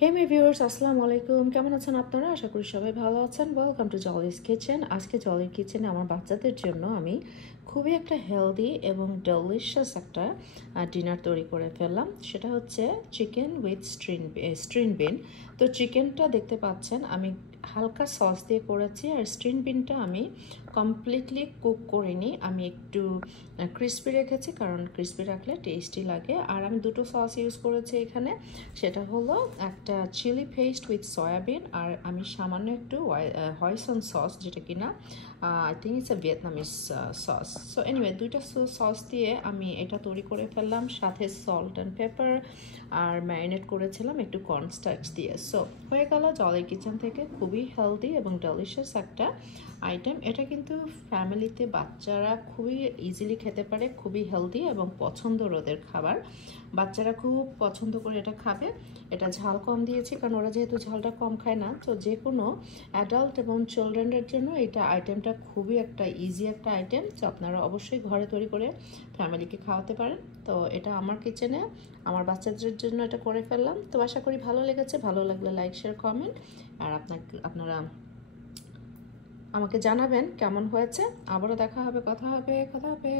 হে মাই viewers, আসসালামু আলাইকুম। কেমন আছেন আপনারা? আশা করি সবাই ভালো আছেন। Welcome to জলিস kitchen. আজকে জলির কিচেনে আমার বাচ্চাদের জন্য আমি খুবই একটা হেলদি এবং ডেলিশিয়াস একটা ডিনার তৈরি করে ফেললাম। সেটা হচ্ছে চিকেন উইথ স্ট্রিং বিন। তো চিকেনটা দেখতে পাচ্ছেন আমি হালকা সস দিয়ে করেছি, আর স্ট্রিং বিনটা আমি কমপ্লিটলি কুক করিনি, আমি একটু ক্রিস্পি রেখেছি, কারণ ক্রিস্পি রাখলে টেস্টি লাগে। আর আমি দুটো সস ইউজ করেছি এখানে, সেটা হলো একটা চিলি পেস্ট উইথ সয়াবিন, আর আমি সামান্য একটু হয়সন সস, যেটা কিনা I think it's a Vietnamese sauce. So anyway, দুইটা সস দিয়ে আমি এটা তৈরি করে ফেললাম, সাথে সল্ট অ্যান্ড পেপার, আর ম্যারিনেট করেছিলাম একটু কর্নস্টার্চ দিয়ে। সো হয়ে গেল জলের কিচেন থেকে খুবই হেলদি এবং ডেলিশিয়াস একটা আইটেম। এটা কিন্তু ফ্যামিলিতে বাচ্চারা খুবই ইজিলি খেতে পারে, খুবই হেলদি এবং পছন্দের ওদের খাবার। বাচ্চারা খুব পছন্দ করে এটা খাবে। এটা ঝাল কম দিয়েছি, কারণ ওরা যেহেতু ঝালটা কম খায় না। তো যে কোনো অ্যাডাল্ট এবং চিলড্রেনের জন্য এটা আইটেমটা খুবই একটা ইজি একটা আইটেম। তো আপনারা অবশ্যই ঘরে তৈরি করে ফ্যামিলিকে খাওয়াতে পারেন। তো এটা আমার কিচেনে আমার বাচ্চাদের জন্য এটা করে ফেললাম। তো আশা করি ভালো লেগেছে। ভালো লাগলে লাইক, শেয়ার, কমেন্ট, আর আপনারা আমাকে জানাবেন কেমন হয়েছে। আবারও দেখা হবে, কথা হবে, কথা হবে।